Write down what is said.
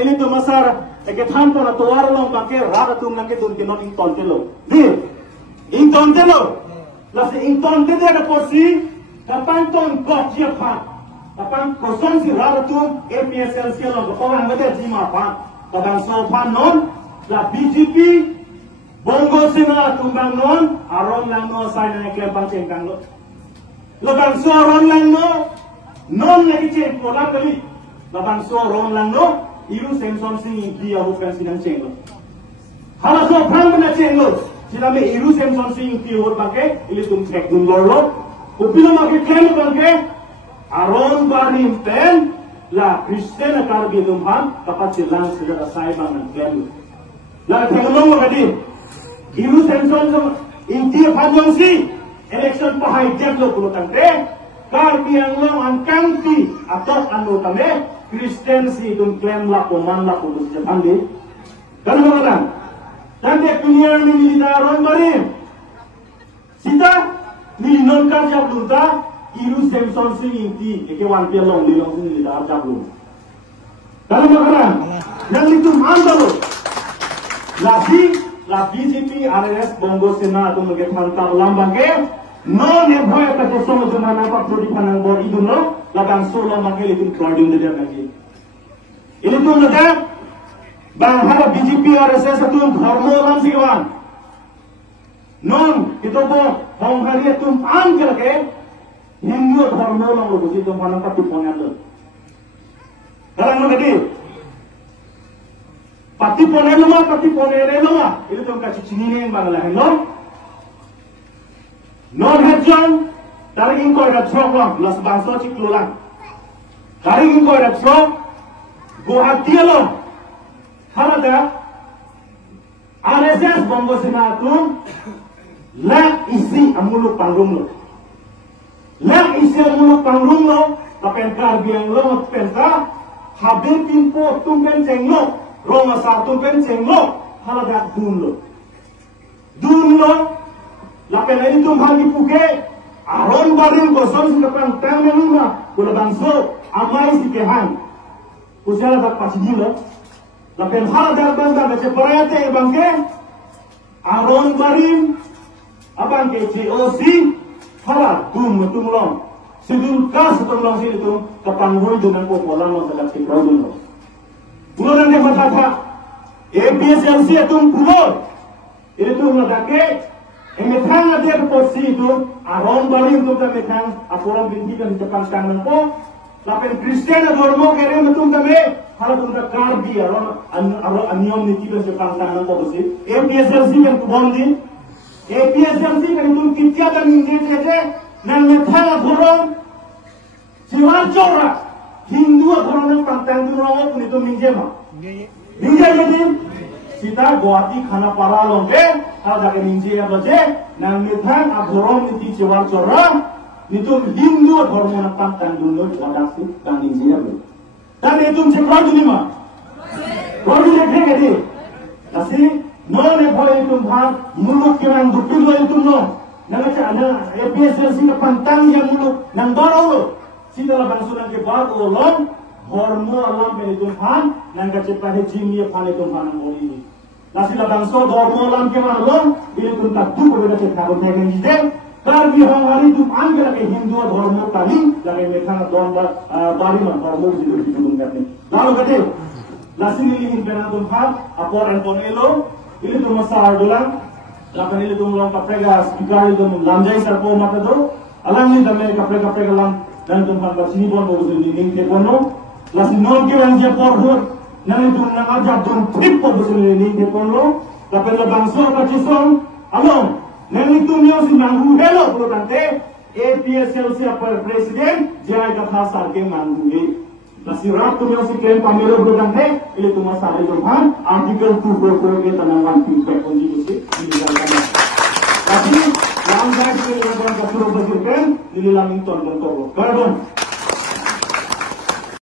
Ini tu masar, ekethan to na tuar long bangke raga tum nangke dun ke non ington telo. Dir, ington telo. Lasi ington telo ada posi, kapan ton kok dia pan, kapan kosong si raga tum APSL long kawan mede jima pan, kapan so pan non, la BJP bongo sina tumbang non, arom lang no sai na klempang cengkang lo. Lo bang so arom lang no, non lagi ceng ko lang kali. Lo bang so arom lang no. Iru Samson sing dia bukan sidang cenglo. Kalau so pang mana cenglo, sila me iru Samson sing dia pakai, ini tum cek nung lolo. Upilo makai klaim pakai, aron barim pen, la Kristen akar gitu ham, kapat silang sudah asai bangan klaim. La tengolong magadi, iru Samson so inti panjang si, election pahai jam lo pulo tangke, kar biang lo angkanti atau anu tame. Kristen si itu klaim lah peman lah untuk Jepang di. Kan mengatakan, nanti dunia ini ditaruh barim. Sita ni non kerja belum iru Samson sing inti, kewan pelong di long sini ditaruh belum. Kan mengatakan, yang itu mana lo? Lagi BJP, RS, Bongo Sena itu mengepantar lambang ke. Non yang boleh kata semua zaman apa produk panang bor itu no, lakukan solo makai itu trading dia lagi. Ini tu nak, bahasa BJP RSS itu dharma lam siwan. Non itu boh, orang hari itu angker ke, Hindu dharma lam logo itu panang patu pangan lo. Kalau menjadi pati pangan lo itu tu kasih cini yang bangla hendak. Non hajang, dari ingkau ada truk lang, las bangsa ciklu lang. Dari ingkau ada truk, Guwahati lo, harada, RSS Bongo Sena tu, lek isi amuluk panggung lo. Lek isi amuluk panggung lo, tapi kar biang lo, penta, habis timpo tumpen ceng lo, roma sa tumpen ceng lo, harada dun lo, lapen ini tuh hal dipuke, aron barim kosong sudah pantang menima, kuda bangso, amai si kehan. Usianya tak pasti gila, lapen hal darban dah macam perayaan bangke, aron barim, abang ke COC, halat tum long, sedul kas long sih itu, kepanggul dengan popolan lo sedang tikrau dulu. Pulau yang dia berkata, APSLC itu pulau, itu ngadake. Emetang ada ke posisi itu, aron barim tu tak metang, apuran binti kan depan kanan po, lapen Kristen ada orang kere metum tabe, kalau tu tak karbi aron aniom ni kita depan kanan po posisi. APSLC kan kubondi, APSLC kan itu kita kan minjek je, nang metang apuran, siwal cora, Hindu apuran yang pantang tu orang pun itu minjek mah, minjek jadi. Sita Guwahati khana para lombe, hal jaga minji ya doje, nang mithan abdoron niti cewar corang, nitu Hindu hormon pantang dulu wadasi dan minji ya do. Dan itu cekor dulu mah, baru cekor jadi, nasi ne boy itu bhat muluk kirang dupil lo itu no nang ada APSLC na pantang yang muluk nang doro sila labang sunan ke bar ulong hormo alam pe itu bhat nang kace pahe jimi phane itu bhan ngoli nasi labang so hormo alam ke man lo bile tun tak du ko kace kharo ne ngi de kar bi hangari tum ange lage hindu hormo tali lage mekhana don bari man hormo jilu jilu ngatne lalu kate nasi lilihin penantum bhat apor Antonio ini tuh masalah doang, lapan ini tuh melompat pegas, jika itu melanjai serpo mata tuh, alam ini damai kapre kelam dan tuh kan bersini pun bagus ini ke kono, lasi non ke yang dia porhut, nanti tuh nang ajak tuh trip bagus ini ke kono, lapan lebang so kacison, along, nanti tuh nyo si manggu hello bro tante, APSLC apa presiden, jangan kata sarke manggu ini. Nasi rat tu yang sekian pamilu berdan hai, ini tu masalah Tuhan. Artikel 2 ke tanangan feedback konstitusi dilakukan. Tapi yang saya ingin lakukan kesuruh berfikir, ini langsung tonton. Karbon.